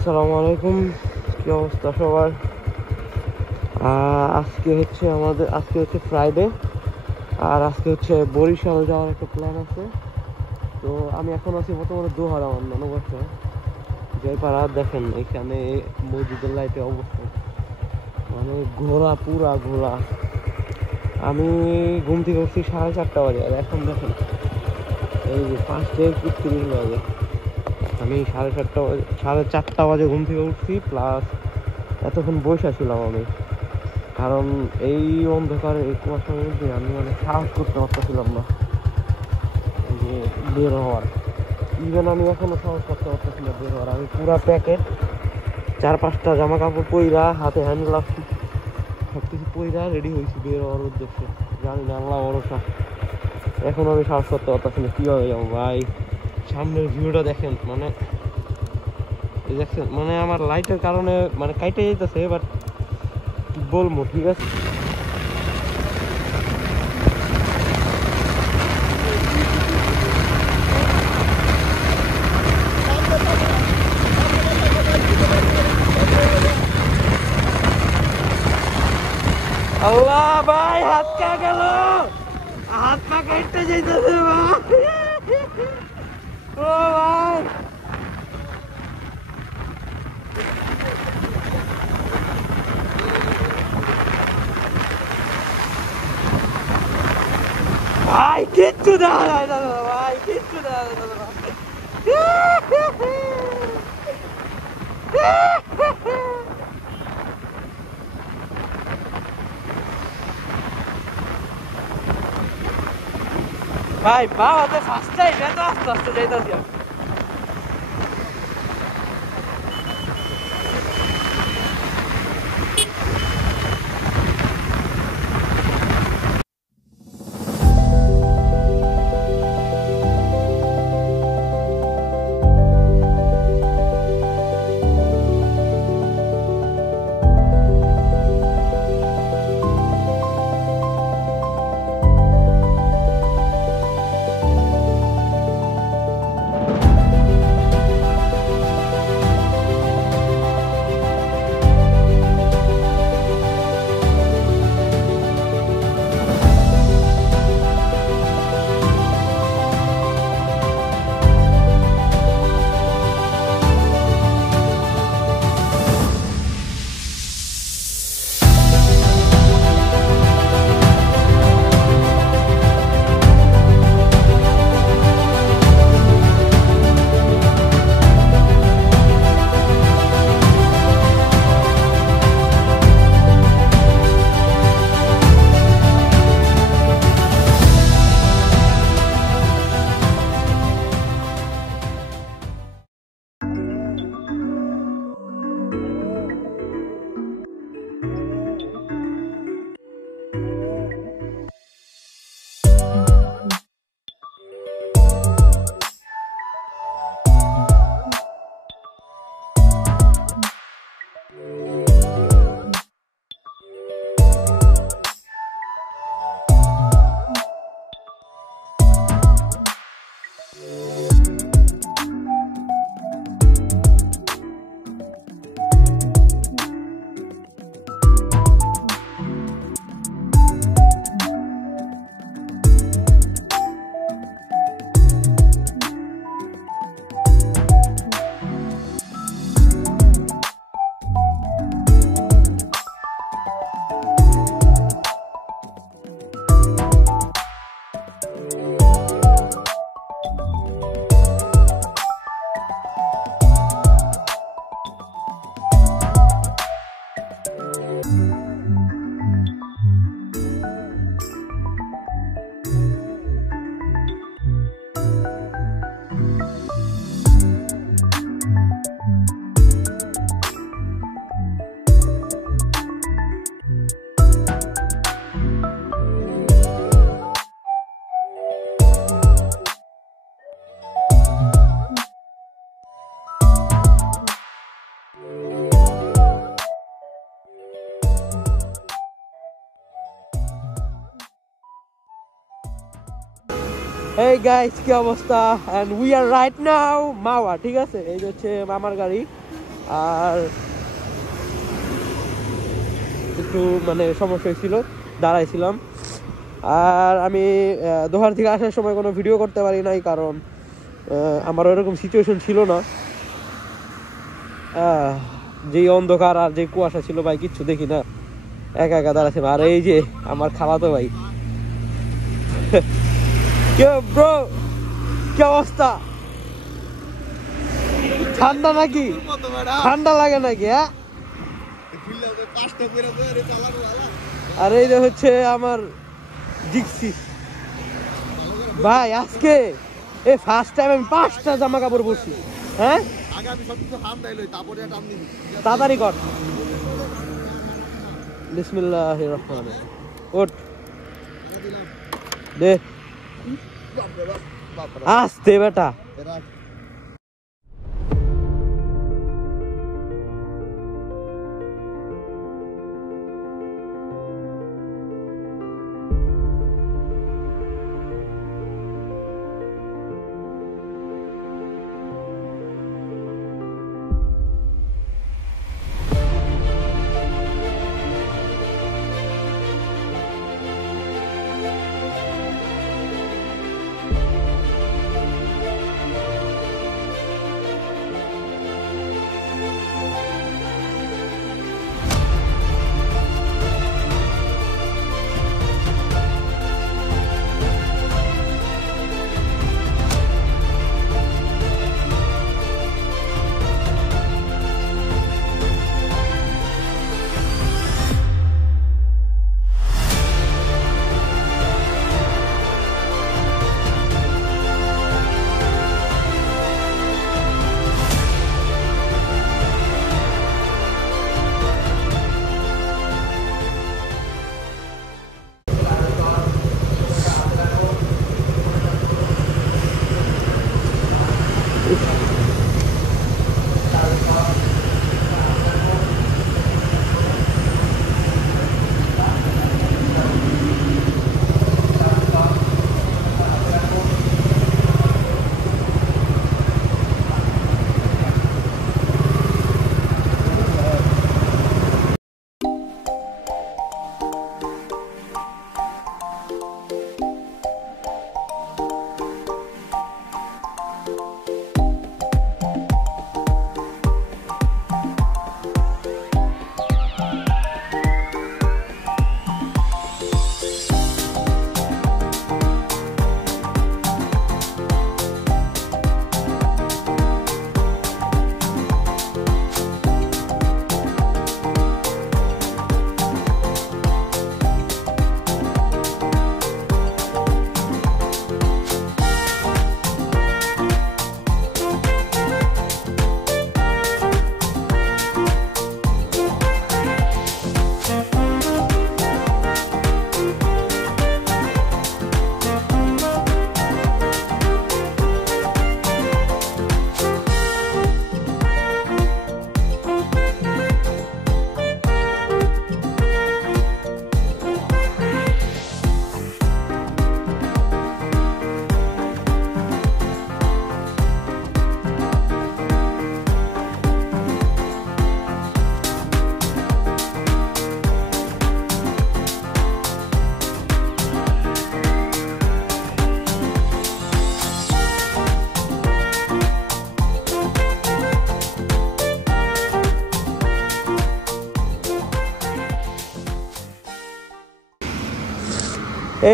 আসসালামু আলাইকুম, কি অবস্থা সবার? আজকে হচ্ছে ফ্রাইডে, আর আজকে হচ্ছে বরিশাল যাওয়ার একটা প্ল্যান আছে। তো আমি এখন আছি বর্তমানে দোহার, আমার নানু বাসায়। জয়পাড়া দেখেন এখানে মসজিদের লাইটে অবস্থা, মানে ঘোরা, পুরা ঘোরা। আমি ঘুম থেকে উঠছি 4:30 বাজে, আর এখন দেখেন এই যে 5:31 বাজে। আমি 4:30 বাজে ঘুম থেকে উঠছি, প্লাস এতক্ষণ বসে ছিলাম আমি, কারণ এই অন্ধকারে এই কুয়াশার মধ্যে আমি মানে সাহস করতে পারতেছিলাম না যে বের হওয়ার। ইভেন আমি এখনো সাহস করতে পারতেছি না বের হওয়ার। আমি পুরা প্যাকেট, 4-5টা জামা কাপড় পইরা, হাতে হ্যান্ড গ্লাভস সব কিছু পইরা রেডি হয়েছি বের হওয়ার উদ্দেশ্যে। জানি না, আল্লাহ ভরসা, এখন আমি সাহস করতে পারতেছি না কীভাবে যাবো ভাই। সামনের ভিউটা দেখেন, মানে এই দেখছেন, মানে আমার লাইটের কারণে মানে কাইটে যেতেছে, বাট কি বলবো, ঠিক আছে। আল্লাহ ভাই, হাত কা গেল, হাত পা কাটতে যাইতেছে ভাই। ও ভাই, ভাই কিচ্ছু দেখা যায় না ভাই, কিচ্ছু দেখা যায় না ভাই। ভাই বাবাতে ফার্স্ট টাইম এত আস্তে আস্তে যাইতেছি আমি। Hey guys, কি অবস্থা? And we are right now মাওয়া, ঠিক আছে? এই হচ্ছে মামার গাড়ি। আর একটু মানে সমস্যা হয়েছিল, দাঁড়াইছিলাম। আর আমি দোহার থেকে আসার সময় কোনো ভিডিও করতে পারি নাই, কারণ আমার ওরকম সিচুয়েশন ছিল না। যেই অন্ধকার আর যে কুয়াশা ছিল ভাই, কিচ্ছু দেখি না, একা একা দাঁড়াচ্ছে। আর এই যে আমার খালাতো ভাই, ব্রো কি অবস্থা? ঠান্ডা নাকি? ঠান্ডা লাগে নাকি? হ্যাঁ, আর এই যে হচ্ছে আমার জিক্সি ভাই। আজকে এই ফার্স্ট টাইম আমি 5টা জামা কাপড় পরছি। হ্যাঁ, তাড়াতাড়ি কর। বিসমিল্লাহির রহমানির রহিম। ওঠ দে, আস্তে বেটা।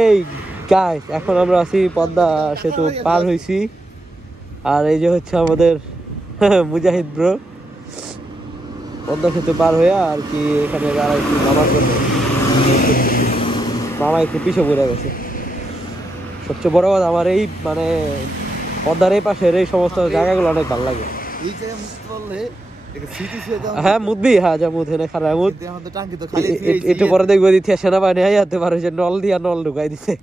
এই গাইস, এখন আমরা আছি পদ্মা সেতু পার হইছি। আর এই যে হচ্ছে আমাদের মুজাহিদ ব্রো, পদ্মা সেতু পার হয়ে আর কি এখানে দাঁড়াইছি নামার জন্য। মামা একটু পিছু পড়ে গেছে। সবচেয়ে বড় কথা, আমার এই মানে পদ্মার এই পাশের এই সমস্ত জায়গাগুলো অনেক ভালো লাগে। হ্যাঁ মুদবি, হ্যাঁ যা মুদ হেনে খারাপ মুদ। একটু পরে দেখবো ইতিহাস সেনাবাহিনী হাইয়াতে পারে যে নল দিয়া নল ঢুকাই দিছে।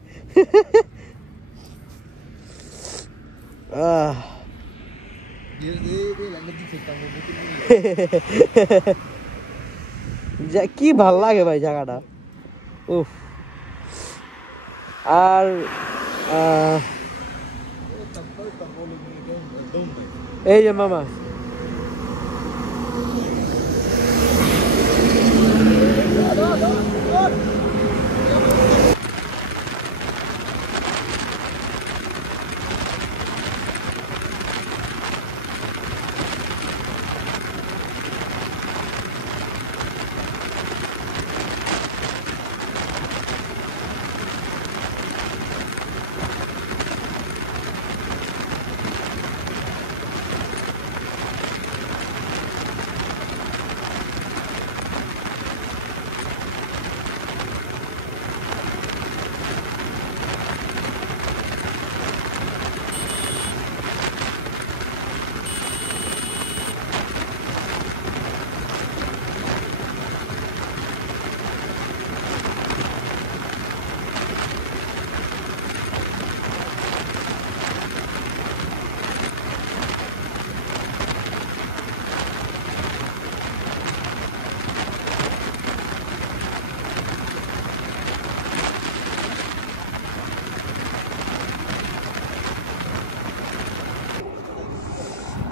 কি ভাল লাগে ভাই জায়গাটা, উফ। আর এই যে মামা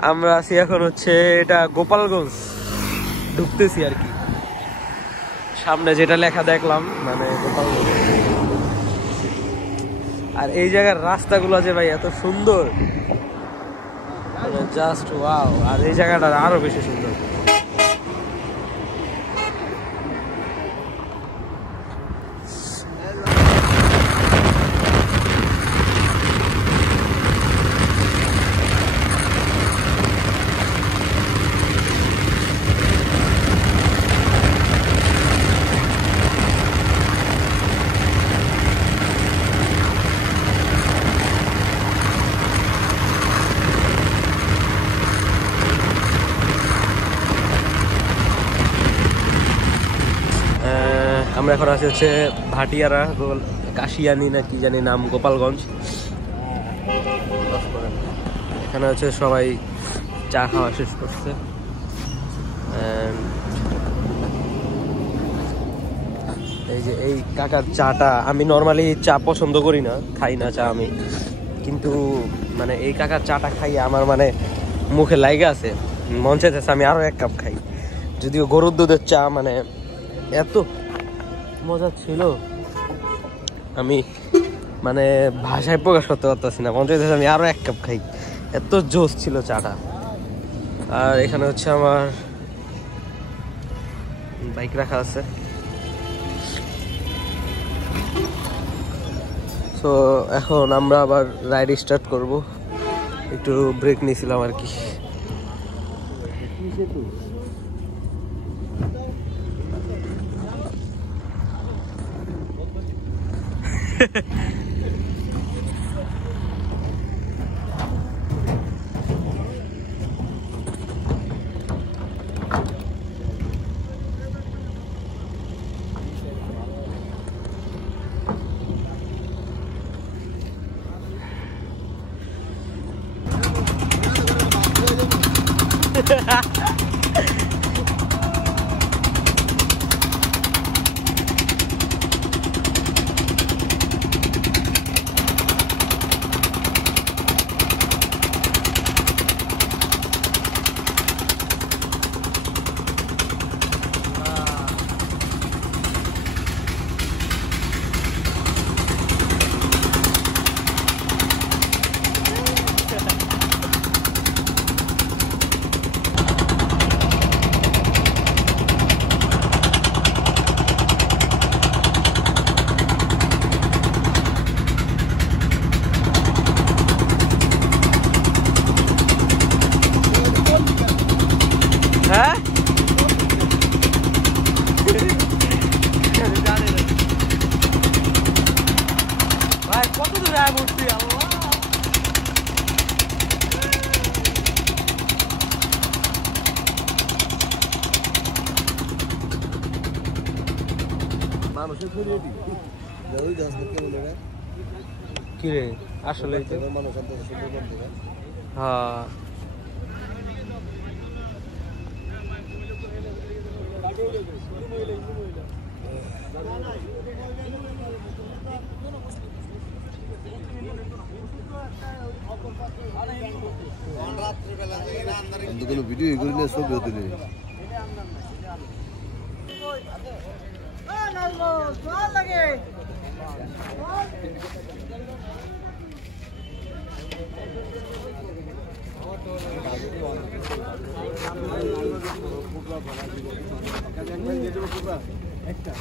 আমরা আছি এখন হচ্ছে এটা গোপালগঞ্জ ঢুকতেছি আর কি, সামনে যেটা লেখা দেখলাম মানে গোপালগঞ্জ। আর এই জায়গার রাস্তাগুলো যে ভাই এত সুন্দর, জাস্ট ওয়াও। আর এই জায়গাটা আরো বেশি সুন্দর। আমরা এখন আছি হচ্ছে ভাটিয়ারা কাশিয়ানি না কি জানি নাম, গোপালগঞ্জ। এখানে হচ্ছে সবাই চা খাওয়া শেষ করছে। এই যে এই কাকার চাটা, আমি নর্মালি চা পছন্দ করি না, খাই না চা আমি, কিন্তু মানে এই কাকার চাটা খাইয়ে আমার মানে মুখে লাইগা আছে, মন চাইতেছে আমি আরো 1 কাপ খাই। যদিও গরুর দুধের চা মানে এত মজা ছিল, আমি মানে ভাষায় প্রকাশ করতে পারতেছি না, মন চাইতেছে আমি আরো 1 কাপ খাই, এত জোস ছিল চাটা। আর এখানে হচ্ছে আমার বাইক রাখা আছে। তো এখন আমরা আবার রাইড স্টার্ট করব, একটু ব্রেক নিয়েছিলাম আর কি। হ্যাঁ ভাই কত দূরে আয় বসছি মানুষের কি রে আসলে হ্যাঁ কোনো ভিডিও এগুলো নিয়ে ছবি হতে নেই। একটা